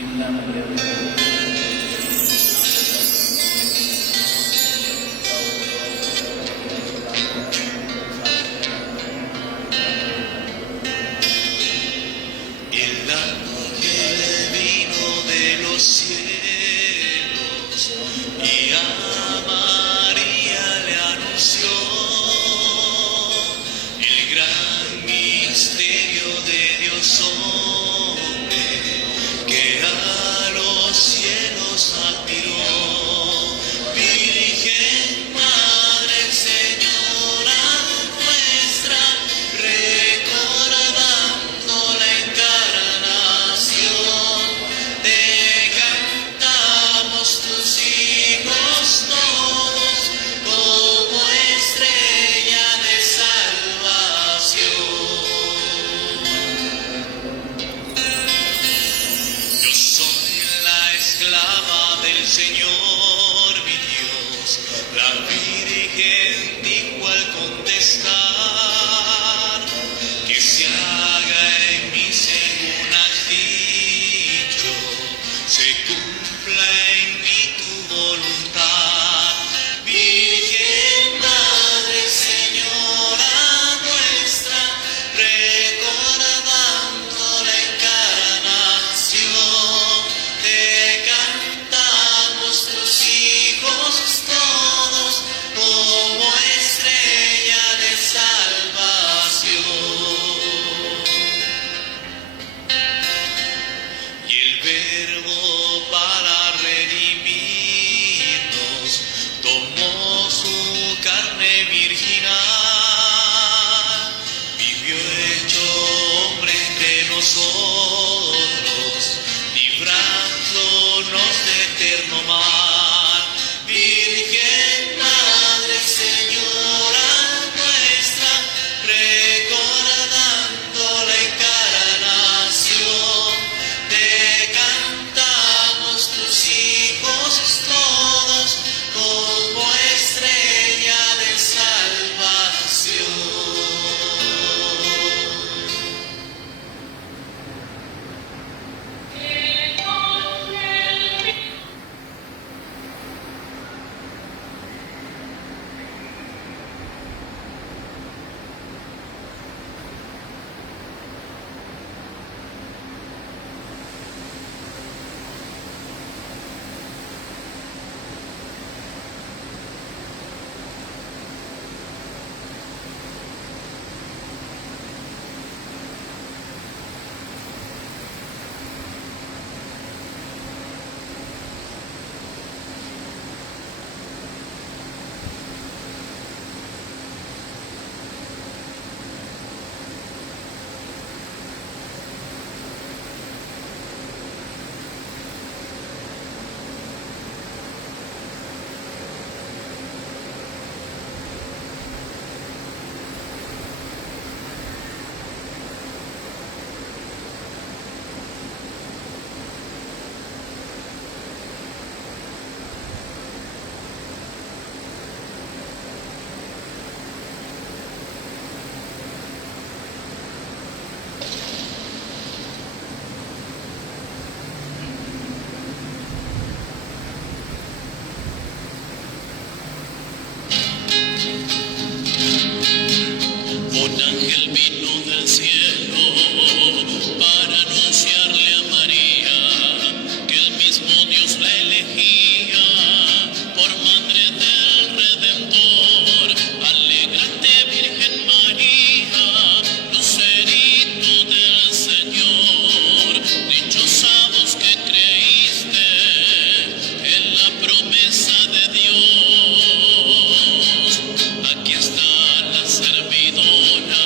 El ángel vino de los cielos y a María le anunció el gran misterio de Dios hombre que a los cielos admiró. Virgen Madre, Señora nuestra, recordando la encarnación, te cantamos tus hijos todos como estrella de salvación. Yo soy la esclava del Señor mi Dios, la Virgen dijo al contestar, que se haga en mí según has dicho, se cumpla en mí tu voluntad. Virgen Madre, Señora nuestra, recordando la encarnación, te cantamos tus hijos todos como estrella de salvación. Y el Verbo para redimirnos tomó su carne virginal, vivió hecho hombre entre nosotros, librándonos de eterno mal. Virgen Madre, Señora nuestra, recordando la encarnación, te cantamos tus hijos todos como estrella de salvación. Un ángel vino del cielo para anunciarle a María que el mismo Dios la elegía por madre del Redentor. Alégrate, Virgen María, lucerito del Señor, dichosados que creíste en la promesa de Dios. Aquí está la servidora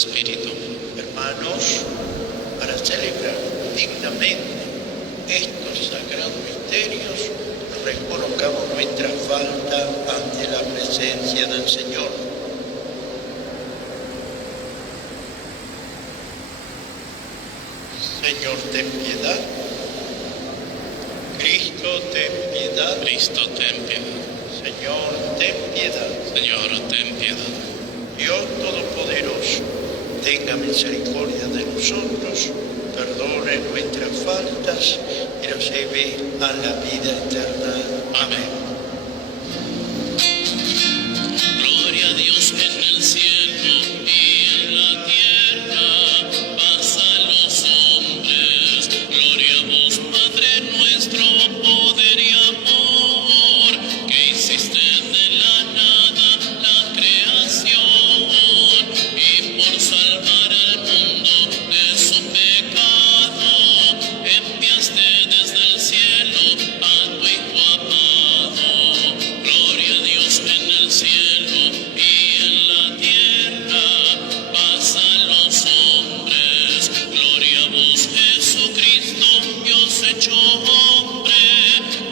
Espíritu. Hermanos, para celebrar dignamente estos sagrados misterios, reconozcamos nuestra falta ante la presencia del Señor. Señor, ten piedad. Cristo, ten piedad. Cristo, ten piedad. Señor, ten piedad. Señor, ten piedad. Dios Todopoderoso, tenga misericordia de nosotros, perdone nuestras faltas y nos lleve a la vida eterna. Amén. Gloria a Dios en el cielo y en la tierra, paz a los hombres. Gloria a vos, Padre nuestro, poder y amor, que hiciste de la nada la creación y por salvar al mundo de su pecado, enviaste desde el cielo a tu Hijo amado. Gloria a Dios en el cielo y en la tierra, paz a los hombres. Gloria a vos, Jesucristo, Dios hecho hombre,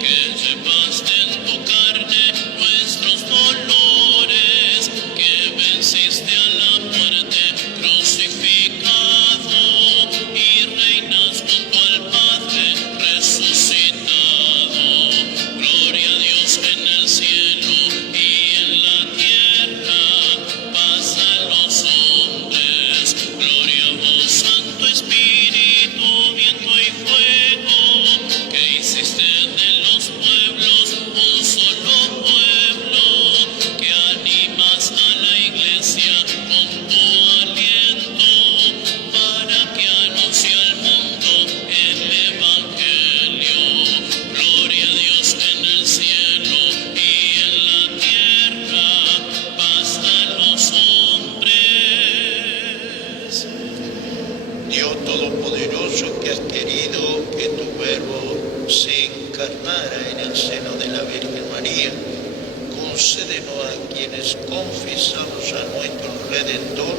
que llevaste en tu carne nuestros dolores, que venciste a la muerte crucificado y reinas junto al Padre resucitado. Gloria a Dios en el cielo y en la tierra, paz a los hombres. Gloria a vos, Santo Espíritu, viento y fuego, que hiciste de los pueblos un solo pueblo, que animas a la iglesia con tu aliento, para que anuncie al mundo el Evangelio. Gloria a Dios en el cielo y en la tierra, paz a los hombres. Dios Todopoderoso, que has querido que tu Verbo se encarnara en el seno de la Virgen María, concédenos a quienes confesamos a nuestro Redentor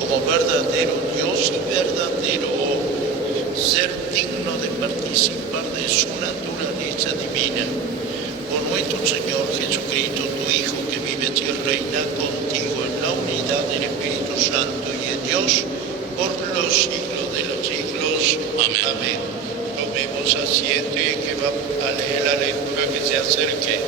como verdadero Dios y verdadero hombre, ser digno de participar de su naturaleza divina. Por nuestro Señor Jesucristo, tu Hijo, que vive y reina contigo en la unidad del Espíritu Santo y en Dios, por los siglos de los siglos. Amén. Amén. Tomemos asiento y que vamos a leer la lectura que se acerque.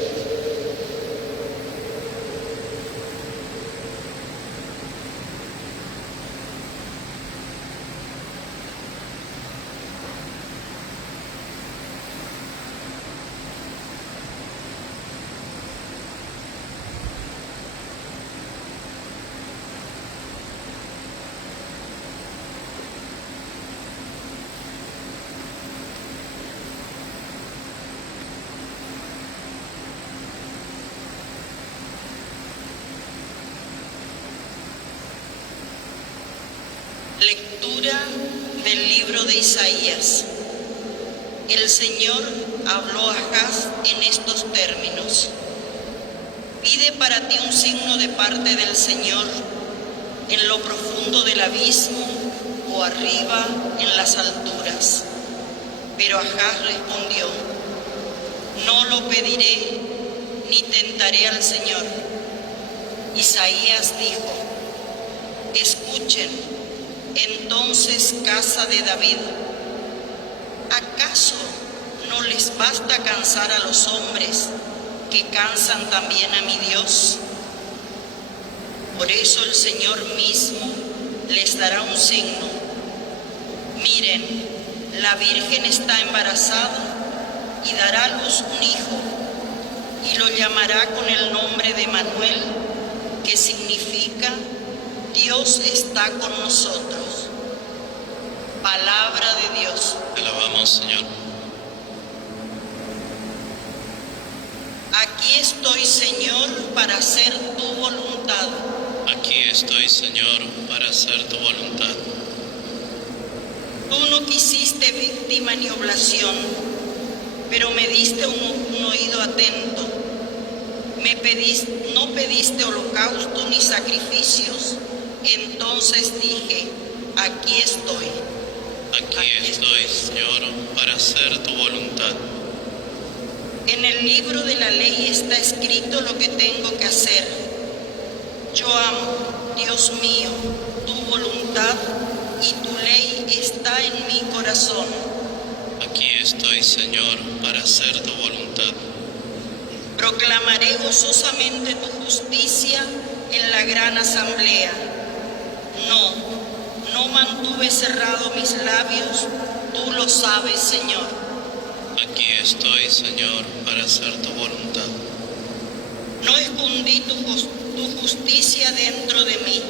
Lectura del libro de Isaías. El Señor habló a Ahaz en estos términos: pide para ti un signo de parte del Señor, en lo profundo del abismo o arriba en las alturas. Pero Ahaz respondió: no lo pediré ni tentaré al Señor. Isaías dijo: escuchen entonces, casa de David, ¿acaso no les basta cansar a los hombres, que cansan también a mi Dios? Por eso el Señor mismo les dará un signo. Miren, la Virgen está embarazada y dará a luz un hijo, y lo llamará con el nombre de Manuel, que significa Dios está con nosotros. Palabra de Dios. Te alabamos, Señor. Aquí estoy, Señor, para hacer tu voluntad. Aquí estoy, Señor, para hacer tu voluntad. Tú no quisiste víctima ni oblación, pero me diste un oído atento. No pediste holocausto ni sacrificios. Entonces dije, aquí estoy. Aquí estoy, Señor, para hacer tu voluntad. En el libro de la ley está escrito lo que tengo que hacer. Yo amo, Dios mío, tu voluntad y tu ley está en mi corazón. Aquí estoy, Señor, para hacer tu voluntad. Proclamaré gozosamente tu justicia en la gran asamblea. No mantuve cerrado mis labios, tú lo sabes, Señor. Aquí estoy, Señor, para hacer tu voluntad. No escondí tu justicia dentro de mí.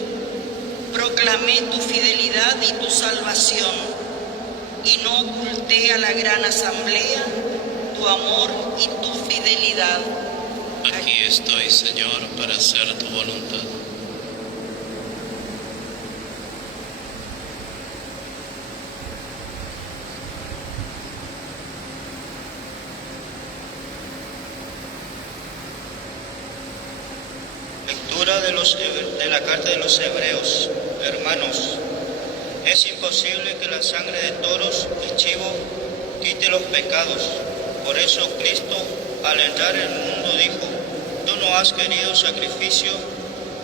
Proclamé tu fidelidad y tu salvación. Y no oculté a la gran asamblea tu amor y tu fidelidad. Aquí estoy, Señor, para hacer tu voluntad. Lectura de la carta de los Hebreos. Hermanos, es imposible que la sangre de toros y chivos quite los pecados. Por eso Cristo, al entrar en el mundo, dijo: tú no has querido sacrificio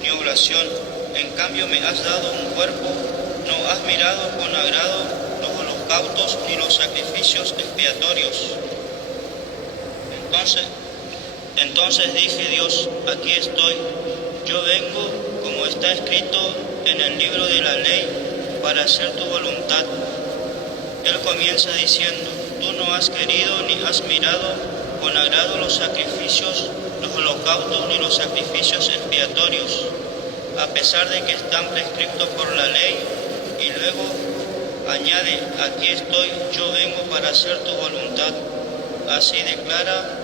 ni oblación, en cambio me has dado un cuerpo. No has mirado con agrado los holocaustos ni los sacrificios expiatorios. Entonces dije: Dios, aquí estoy. Yo vengo, como está escrito en el libro de la ley, para hacer tu voluntad. Él comienza diciendo: tú no has querido ni has mirado con agrado los sacrificios, los holocaustos ni los sacrificios expiatorios, a pesar de que están prescritos por la ley. Y luego añade: aquí estoy, yo vengo para hacer tu voluntad. Así declara: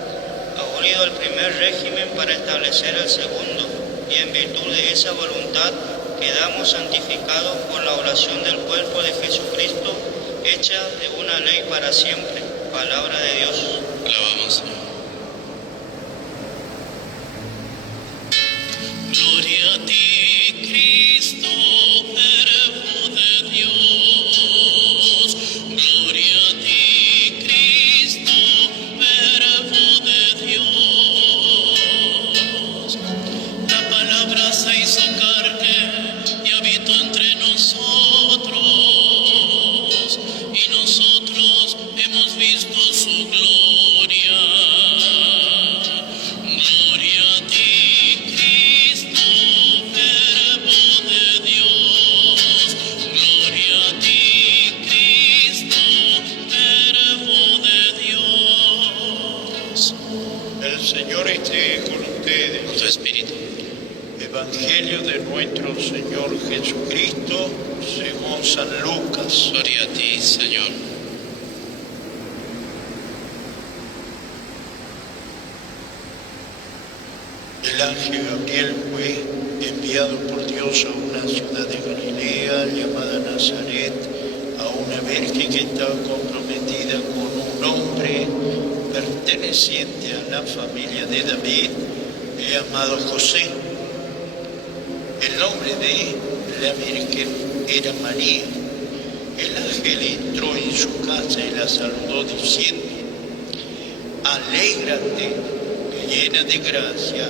abolido el primer régimen para establecer el segundo, y en virtud de esa voluntad quedamos santificados por la oración del cuerpo de Jesucristo, hecha de una ley para siempre. Palabra de Dios. Alabamos, Señor. Gloria a ti, Cristo, Verbo de Dios. Gloria a ti, Cristo, Verbo de Dios. La palabra se hizo carne y habitó entre nosotros, y nosotros hemos visto su gloria. Gloria a ti, Cristo, Verbo de Dios. Gloria a ti, Cristo, Verbo de Dios. El Señor esté con ustedes. Con tu espíritu. Evangelio de nuestro Señor Jesucristo según San Lucas. Gloria a ti, Señor. El ángel Gabriel fue enviado por Dios a una ciudad de Galilea llamada Nazaret, a una virgen que estaba comprometida con un hombre perteneciente a la familia de David, llamado José. El nombre de la virgen era María. El ángel entró en su casa y la saludó diciendo: alégrate, llena de gracia,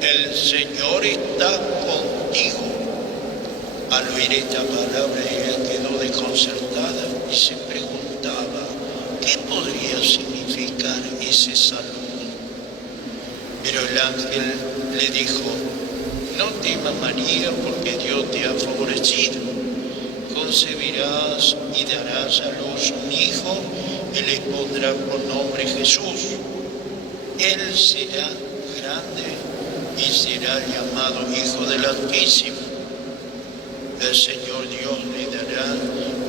el Señor está contigo. Al oír esta palabra, ella quedó desconcertada y se preguntaba qué podría significar ese saludo. Pero el ángel le dijo: no temas, María, porque Dios te ha favorecido. Concebirás y darás a luz un hijo y le pondrás por nombre Jesús. Él será grande y será llamado Hijo del Altísimo. El Señor Dios le dará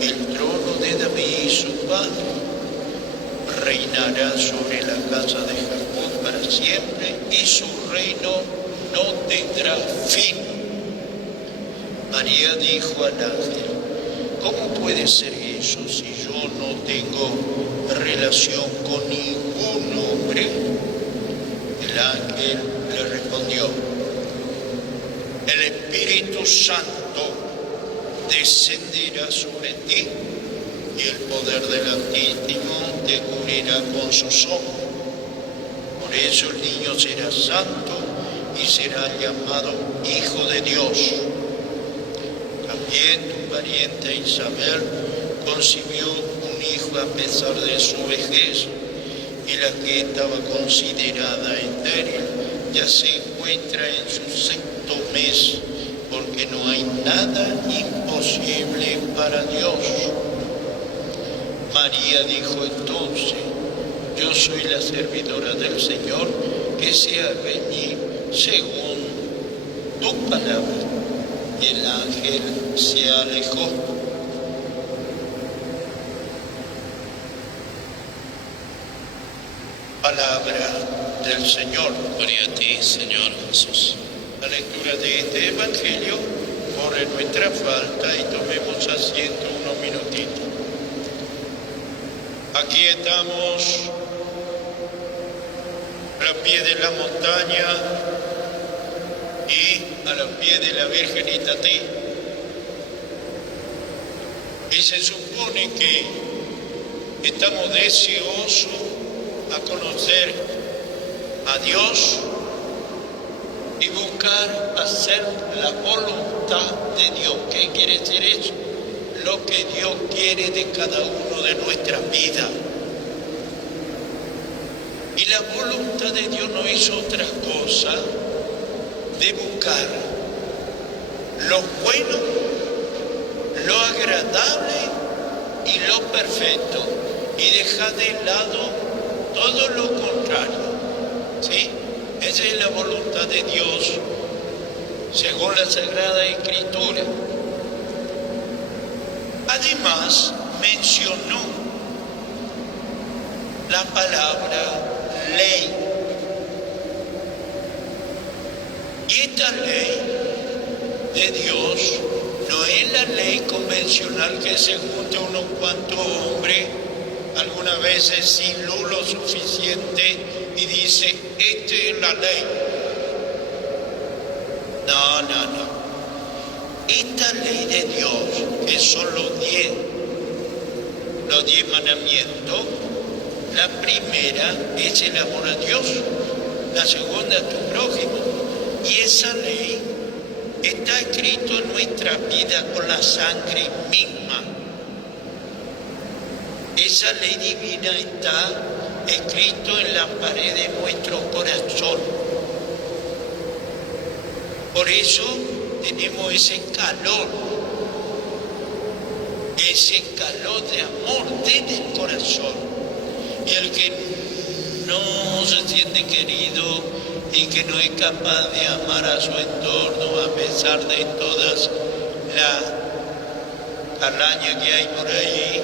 el trono de David, su padre. Reinará sobre la casa de Jacob para siempre y su reino no tendrá fin. María dijo al ángel: ¿cómo puede ser eso si yo no tengo relación con ningún hombre? El ángel le respondió: el Espíritu Espíritu Santo descenderá sobre ti y el poder del Altísimo te cubrirá con su sombra. Por eso el niño será santo y será llamado Hijo de Dios. También tu pariente Isabel concibió un hijo a pesar de su vejez, y la que estaba considerada estéril ya se encuentra en su 6º mes, porque no hay nada imposible para Dios. María dijo entonces: yo soy la servidora del Señor, que se haga en mí según tu palabra. Y el ángel se alejó. Palabra del Señor. Gloria a ti, Señor Jesús. La lectura de este Evangelio borre nuestra falta y tomemos asiento unos minutitos. Aquí estamos a pie de la montaña y a los pies de la Virgen Itatí. Y se supone que estamos deseosos a conocer a Dios y buscar hacer la voluntad de Dios. ¿Qué quiere decir eso? Lo que Dios quiere de cada uno de nuestras vidas. Y la voluntad de Dios no hizo otra cosa de buscar lo bueno, lo agradable y lo perfecto, y dejar de lado todo lo contrario. ¿Sí? Esa es la voluntad de Dios, según la Sagrada Escritura. Además, mencionó la palabra ley. Y esta ley de Dios no es la ley convencional que se junta unos cuantos hombres, algunas veces sin luz lo suficiente, y dice: esta es la ley. No. Esta ley de Dios, que son los 10 mandamientos, la primera es el amor a Dios, la segunda a tu prójimo. Y esa ley está escrita en nuestra vida con la sangre misma. Esa ley divina está escrita en la pared de nuestro corazón. Por eso tenemos ese calor de amor desde el corazón. Y el que no se siente querido y que no es capaz de amar a su entorno a pesar de todas las arañas que hay por ahí,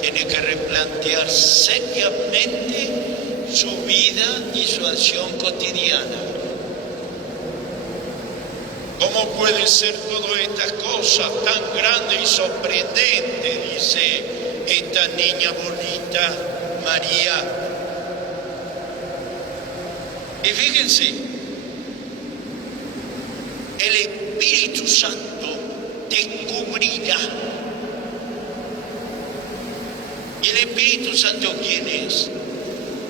tiene que replantear seriamente su vida y su acción cotidiana. ¿Cómo puede ser todas estas cosas tan grandes y sorprendentes? Dice esta niña bonita, María. Y fíjense, el Espíritu Santo te cubrirá. ¿Y el Espíritu Santo quién es?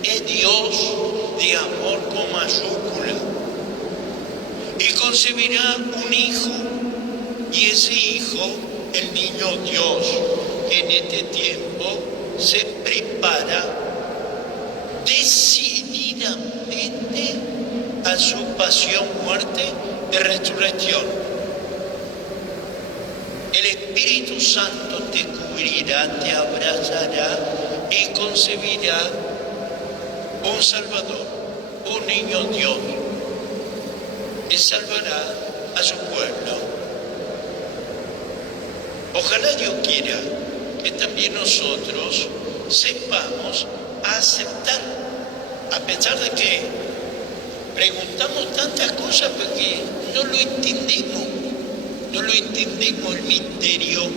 Es Dios de amor con mayúscula. Y concebirá un hijo, y ese hijo, el niño Dios, que en este tiempo se prepara decididamente a su pasión, muerte y resurrección. El Espíritu Santo te cubrirá, te abrazará y concebirá un Salvador, un niño Dios, que salvará a su pueblo. Ojalá Dios quiera que también nosotros sepamos aceptar, a pesar de que preguntamos tantas cosas porque no lo entendemos el misterio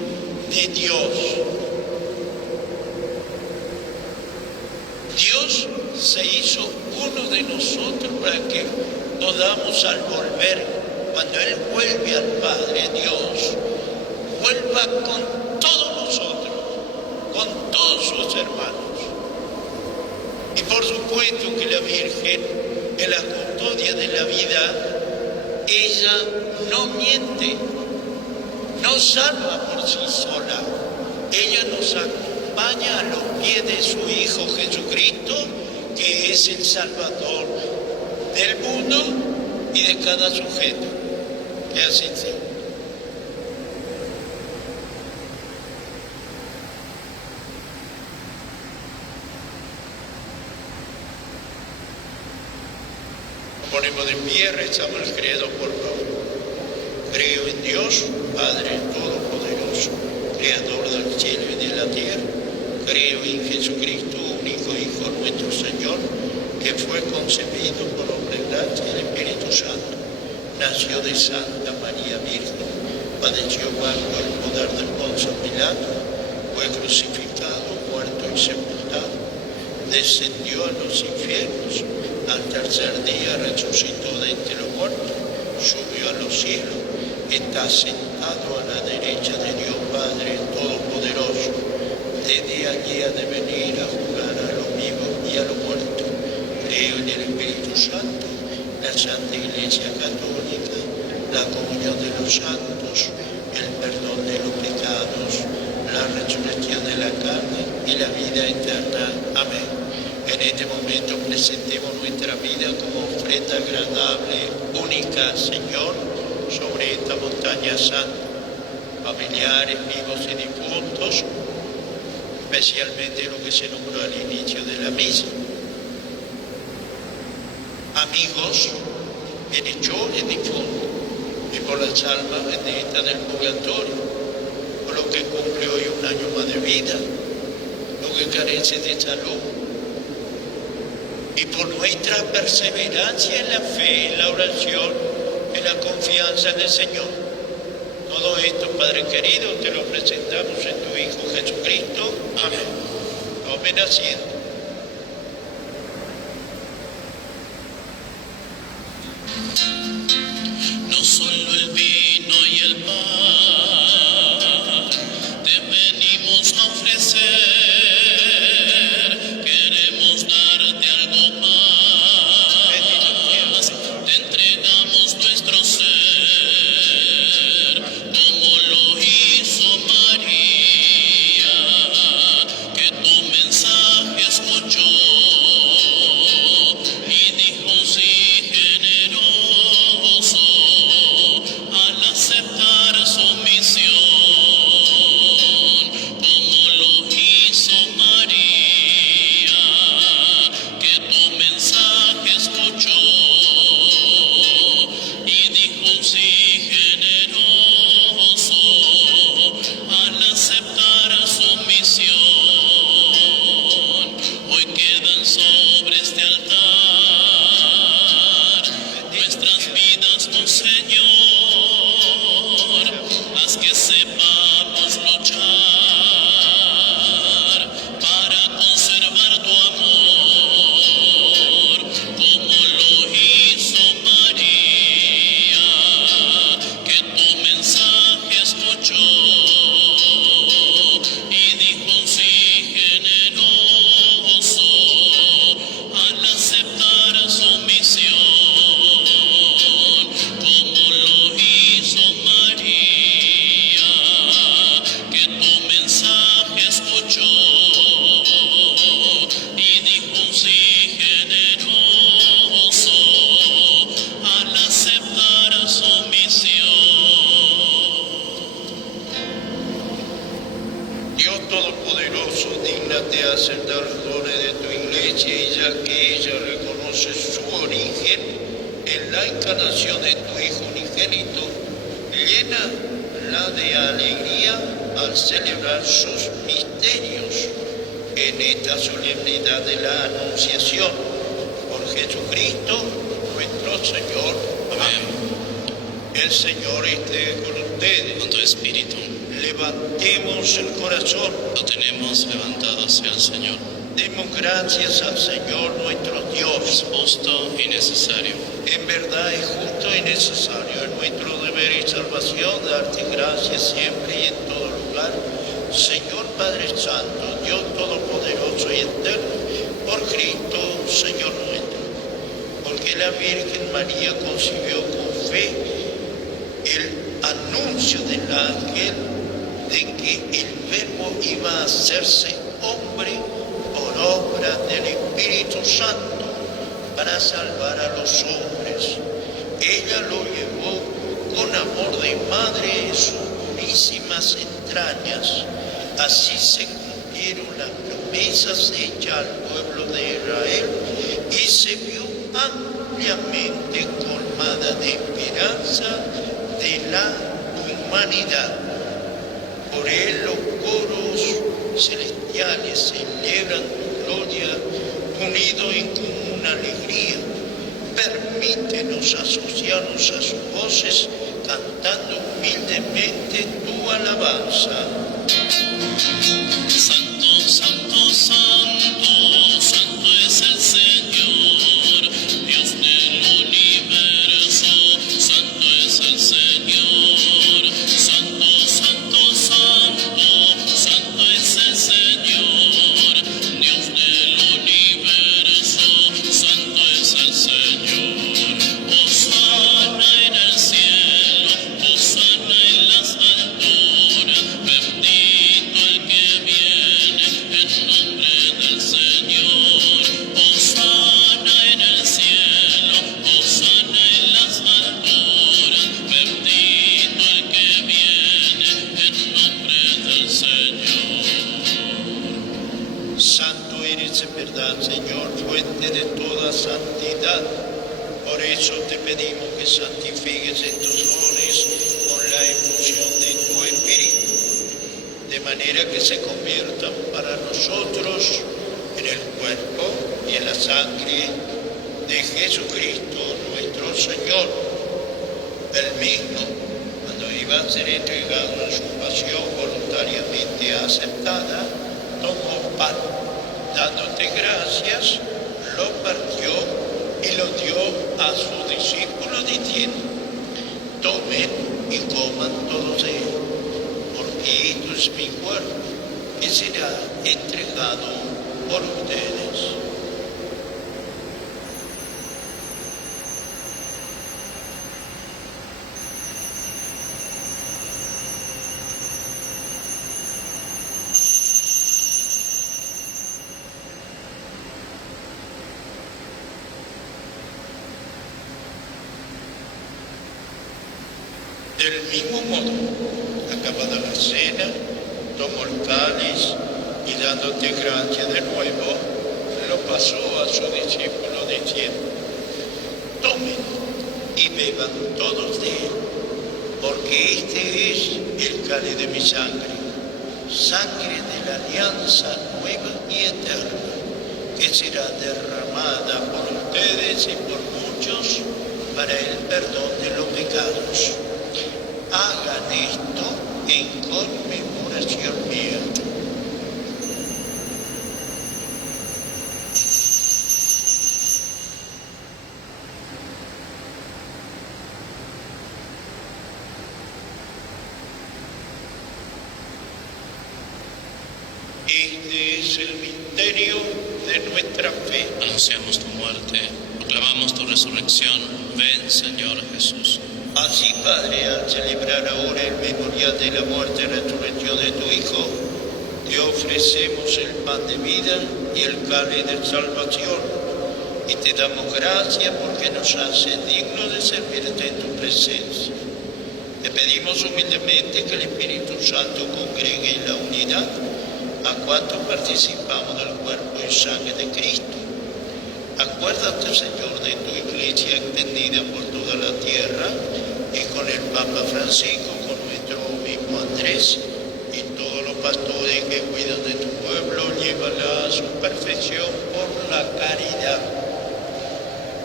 de Dios. Dios se hizo uno de nosotros para que podamos, al volver cuando Él vuelve al Padre, Dios, vuelva con todos nosotros, con todos sus hermanos. Y por supuesto que la Virgen, en la custodia de la vida, ella no miente, no salva por sí sola. Ella nos acompaña a los pies de su Hijo Jesucristo, que es el Salvador del mundo y de cada sujeto. Que así sea. Ponemos de pie, rezamos el credo, por favor. Creo en Dios, Padre Todopoderoso, Creador del cielo y de la tierra. Creo en Jesucristo, único Hijo nuestro Señor, que fue concebido por obra y gracia del Espíritu Santo. Nació de Santa María Virgen, padeció bajo el poder del Poncio Pilato, fue crucificado, muerto y sepultado, descendió a los infiernos. Al tercer día resucitó de entre los muertos, subió a los cielos, está sentado a la derecha de Dios Padre Todopoderoso. Desde allí ha de venir a juzgar a los vivos y a los muertos. Creo en el Espíritu Santo, la Santa Iglesia Católica, la comunión de los santos, el perdón de los pecados, la resurrección de la carne y la vida eterna. Amén. En este momento presentemos nuestra vida como ofrenda agradable, única, Señor, sobre esta montaña santa. Familiares, vivos y difuntos, especialmente lo que se nombró al inicio de la misa. Amigos, bienhechores difuntos, y por las almas benditas del purgatorio, por lo que cumple hoy un año más de vida, lo que carece de salud, y por nuestra perseverancia en la fe, en la oración, en la confianza en el Señor. Todo esto, Padre querido, te lo presentamos en tu Hijo Jesucristo. Amén. Tomen asiento. No solo el vino y el pan te venimos a ofrecer, queremos darte algo más, te entregamos nuestro ser, como lo hizo María, que tu mensaje escuchó y dijo sí generoso al aceptar su misión, como lo hizo María, que tu mensaje escuchó y dijo sí generoso al aceptar su misión. Hoy quedan sobre este altar nuestras vidas, oh Señor, haz que sepamos luchar para conservar tu amor, como lo hizo María, que tu mensaje escuchó y dijo sí generoso al aceptar su misión, como lo hizo María, que tu mensaje escuchó y dijo sí generoso al aceptar su misión. Dios Todopoderoso, dígnate aceptar los dones de tu iglesia, y ya que ella reconoce su origen en la encarnación de tu Hijo unigénito, llénala de alegría al celebrar sus misterios en esta solemnidad de la Anunciación. Por Jesucristo nuestro Señor. Amén. El Señor esté con ustedes. Con tu espíritu Levantemos el corazón. lo tenemos levantado hacia el Señor. Demos gracias al Señor nuestro Dios. Es justo y necesario. En verdad es justo y necesario. ahora nuestro deber y salvación, darte gracias siempre y en todo lugar. Señor Padre Santo, Dios Todopoderoso y Eterno, por Cristo, Señor nuestro. Porque la Virgen María concibió con fe el anuncio del ángel de que el Verbo iba a hacerse hombre por obra del Espíritu Santo para salvar a los hombres. Ella lo llevó con amor de madre en sus purísimas entrañas. Así se cumplieron las promesas hechas al pueblo de Israel y se vio ampliamente colmada de esperanza de la humanidad. Por él los coros celestiales celebran tu gloria, unidos en común alegría. Permítenos asociarnos a sus voces, cantando humildemente tu alabanza. Santo, santo, santo, santo es el Señor, Dios del universo, santo es el Señor. Santo, santo, santo, santo es el Señor, Dios del universo, santo es el Señor. Hosana en el cielo, hosana en las alturas, bendito el que viene en nombre del Señor. Hosana en el cielo, hosana en las alturas, bendito el que viene en nombre del Señor. Santo eres en verdad, Señor, fuente de toda santidad. Por eso te pedimos que santifiques estos dones con la efusión de tu Espíritu, de manera que se conviertan para nosotros en el cuerpo y en la sangre de Jesucristo nuestro Señor. El mismo, cuando iba a ser entregado en su pasión voluntariamente aceptada, tomó pan, dándote gracias, lo partió y lo dio a sus discípulos diciendo: tomen y coman todos de él, porque esto es mi cuerpo, que será entregado por ustedes. Del mismo modo, acabada la cena, tomó el cáliz y dándote gracia de nuevo, lo pasó a su discípulo diciendo: tomen y beban todos de él, porque este es el cáliz de mi sangre, sangre de la alianza nueva y eterna, que será derramada por ustedes y por muchos para el perdón de los pecados. Hagan esto en conmemoración mía. Este es el misterio de nuestra fe. Anunciamos tu muerte, proclamamos tu resurrección. Ven, Señor Jesús. Así, Padre, al celebrar ahora el memorial de la muerte y resurrección de tu Hijo, te ofrecemos el pan de vida y el cáliz de salvación, y te damos gracias porque nos haces dignos de servirte en tu presencia. Te pedimos humildemente que el Espíritu Santo congregue en la unidad a cuantos participamos del cuerpo y sangre de Cristo. Acuérdate, Señor, de tu iglesia extendida por toda la tierra, y con el Papa Francisco, con nuestro obispo Andrés, y todos los pastores que cuidan de tu pueblo, llévala a su perfección por la caridad.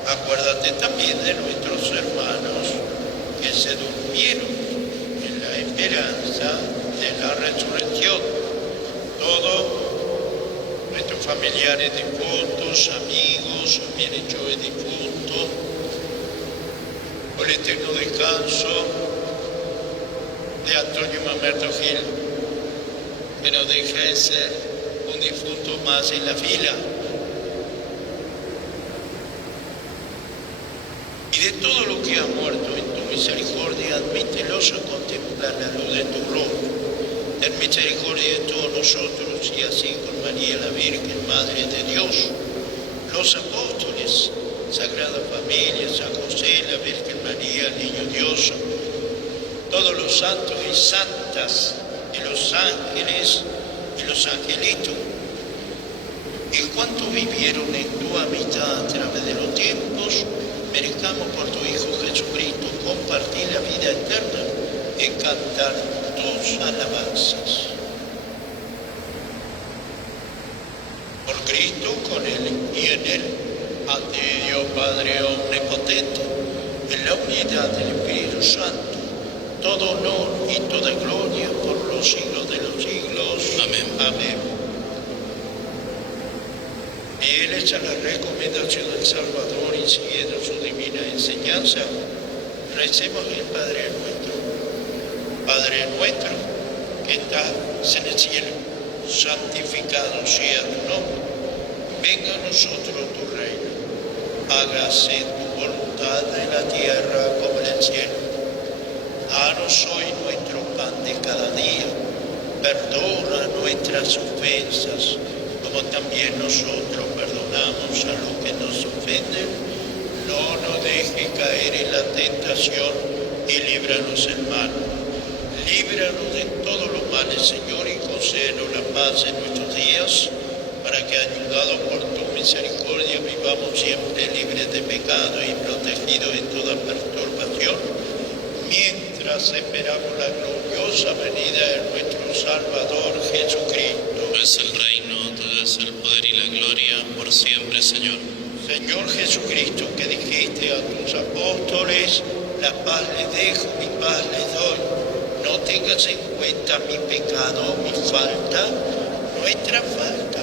Acuérdate también de nuestros hermanos que se durmieron en la esperanza de la resurrección. Todos nuestros familiares difuntos, amigos, bienhechores difuntos, por el eterno descanso de Antonio Mamerto Gil, que no deja de ser un difunto más en la fila. Y de todo lo que ha muerto en tu misericordia, admítelos a contemplar la luz de tu gloria. Ten misericordia de todos nosotros, y así con María la Virgen, Madre de Dios, los apóstoles, Sagrada Familia, San José, la Virgen María, el Niño Dios, todos los santos y santas, y los ángeles y los angelitos, y cuantos vivieron en tu amistad a través de los tiempos, merezcamos por tu Hijo Jesucristo compartir la vida eterna y cantar tus alabanzas. Por Cristo, con Él y en Él, a ti Dios Padre Omnipotente, en la unidad del Espíritu Santo, todo honor y toda gloria por los siglos de los siglos. Amén. Amén. Fieles a la recomendación del Salvador y siguiendo su divina enseñanza, recemos el Padre Nuestro. Padre nuestro que estás en el cielo, santificado sea tu nombre. Venga a nosotros tu reino. Hágase tu voluntad en la tierra como en el cielo. Danos hoy nuestro pan de cada día. Perdona nuestras ofensas, como también nosotros perdonamos a los que nos ofenden. No nos dejes caer en la tentación y líbranos del mal. Líbranos de todos los males, Señor, y concédenos la paz en nuestros días, para que, ayudados por tu misericordia, vivamos siempre libres de pecado y protegidos de toda perturbación, mientras esperamos la gloriosa venida de nuestro Salvador Jesucristo. Tuyo es el reino, tuyo es el poder y la gloria, por siempre, Señor. Señor Jesucristo, que dijiste a tus apóstoles, la paz les dejo, mi paz les doy. No tengas en cuenta mi pecado, mi falta, nuestra falta,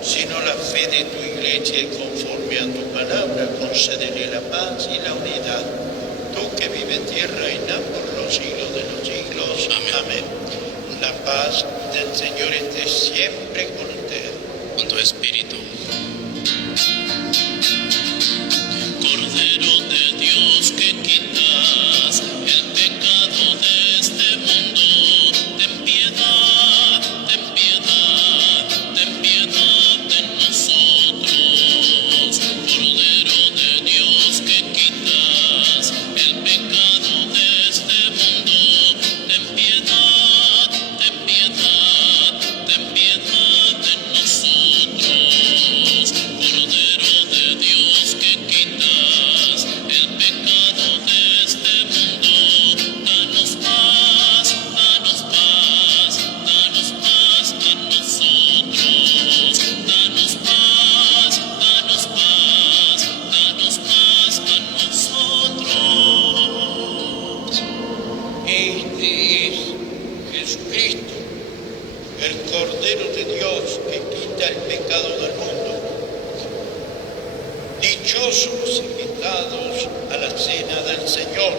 sino la fe de tu iglesia, y conforme a tu palabra, concédele la paz y la unidad. Tú que vives en tierra y reinas por los siglos de los siglos. Amén. Amén. La paz del Señor esté siempre con ustedes. Con tu espíritu. Cordero de Dios, que quitas el pecado de este mundo, ten piedad, ten piedad, ten piedad de nosotros. Cordero de Dios, que quitas el pecado de este mundo, ten piedad, ten piedad, ten piedad de nosotros. Cordero de Dios, que quitas el pecado de este mundo, danos paz, danos paz, danos paz a nosotros. Danos paz, danos paz, danos paz a nosotros. Este es Jesucristo, el Cordero de Dios que quita el pecado del mundo. Dichosos los invitados a la cena del Señor.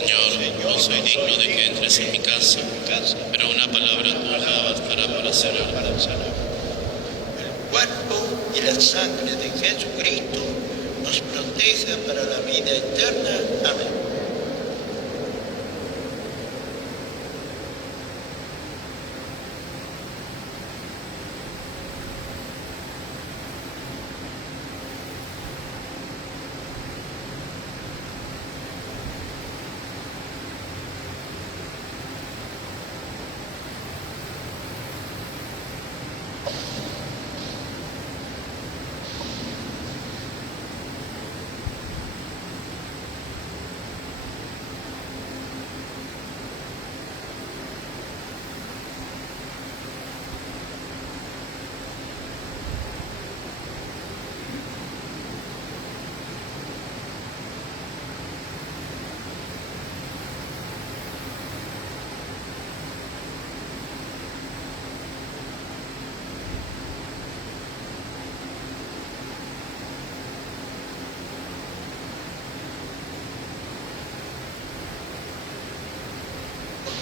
Señor, no soy digno de que entres en mi casa, pero una palabra tuya bastará para sanar. El cuerpo y la sangre de Jesucristo nos proteja para la vida eterna. Amén.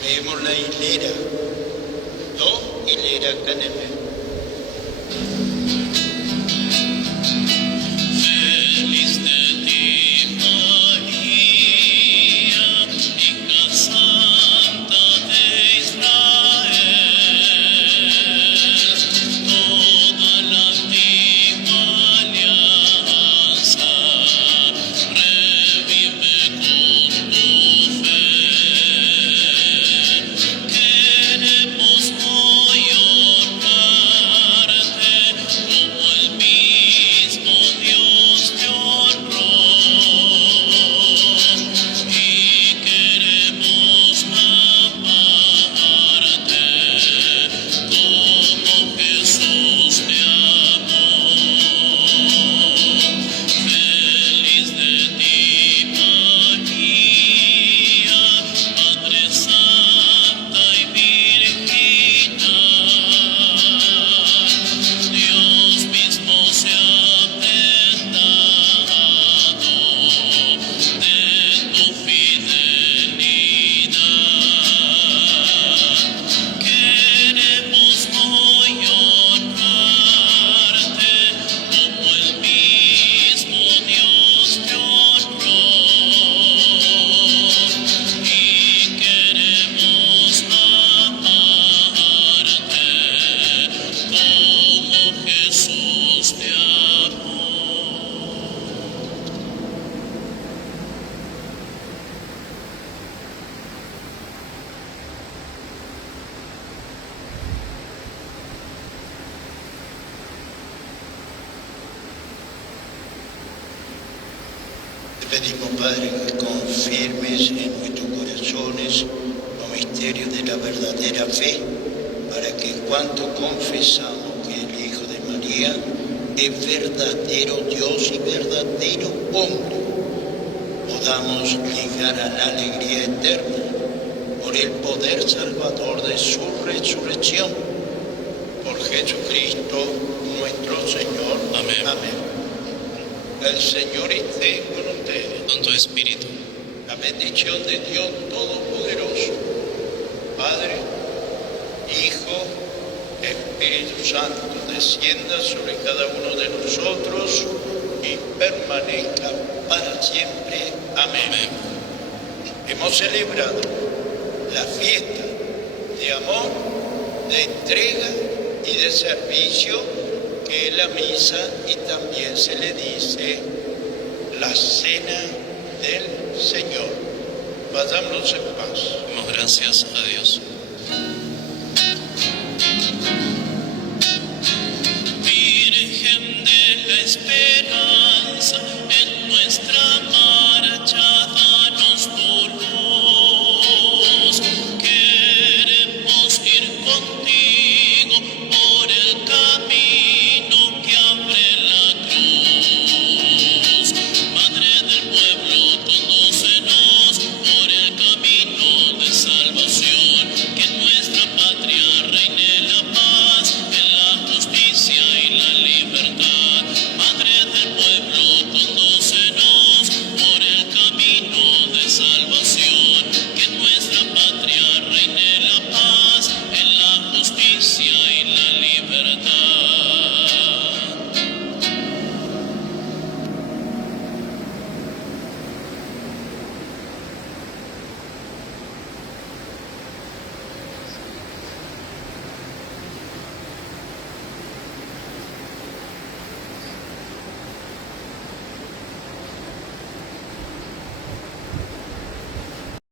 Vemos la hilera, 2 hileras acá en el medio. Feliz de ti, María, hija santa de Israel. Toda la antigua alianza revive con tu fe. Queremos hoy honrarte como el mismo Dios te honró, y queremos amarte como Jesús te amó. Feliz de ti, María, Madre Santa y Virginal. Dios mismo se ha prendado de tu fidelidad. Queremos hoy honrarte como el mismo Dios te honró, y queremos amarte como Jesús te amó. Te pedimos, Padre, que confirmes en nuestros corazones los misterios de la verdadera fe, para que en cuanto confesamos que el Hijo de María es verdadero Dios y verdadero hombre, podamos llegar a la alegría eterna por el poder salvador de su resurrección. Por Jesucristo nuestro Señor. Amén. Amén. El Señor esté con ustedes. Con tu espíritu. La bendición de Dios Todopoderoso, Padre, Hijo, Espíritu Santo, descienda sobre cada uno de nosotros y permanezca para siempre. Amén. Amén. Hemos celebrado la fiesta de amor, de entrega y de servicio, que es la misa, y también se le dice la cena del Señor. Vayámonos en paz. Demos gracias a Dios.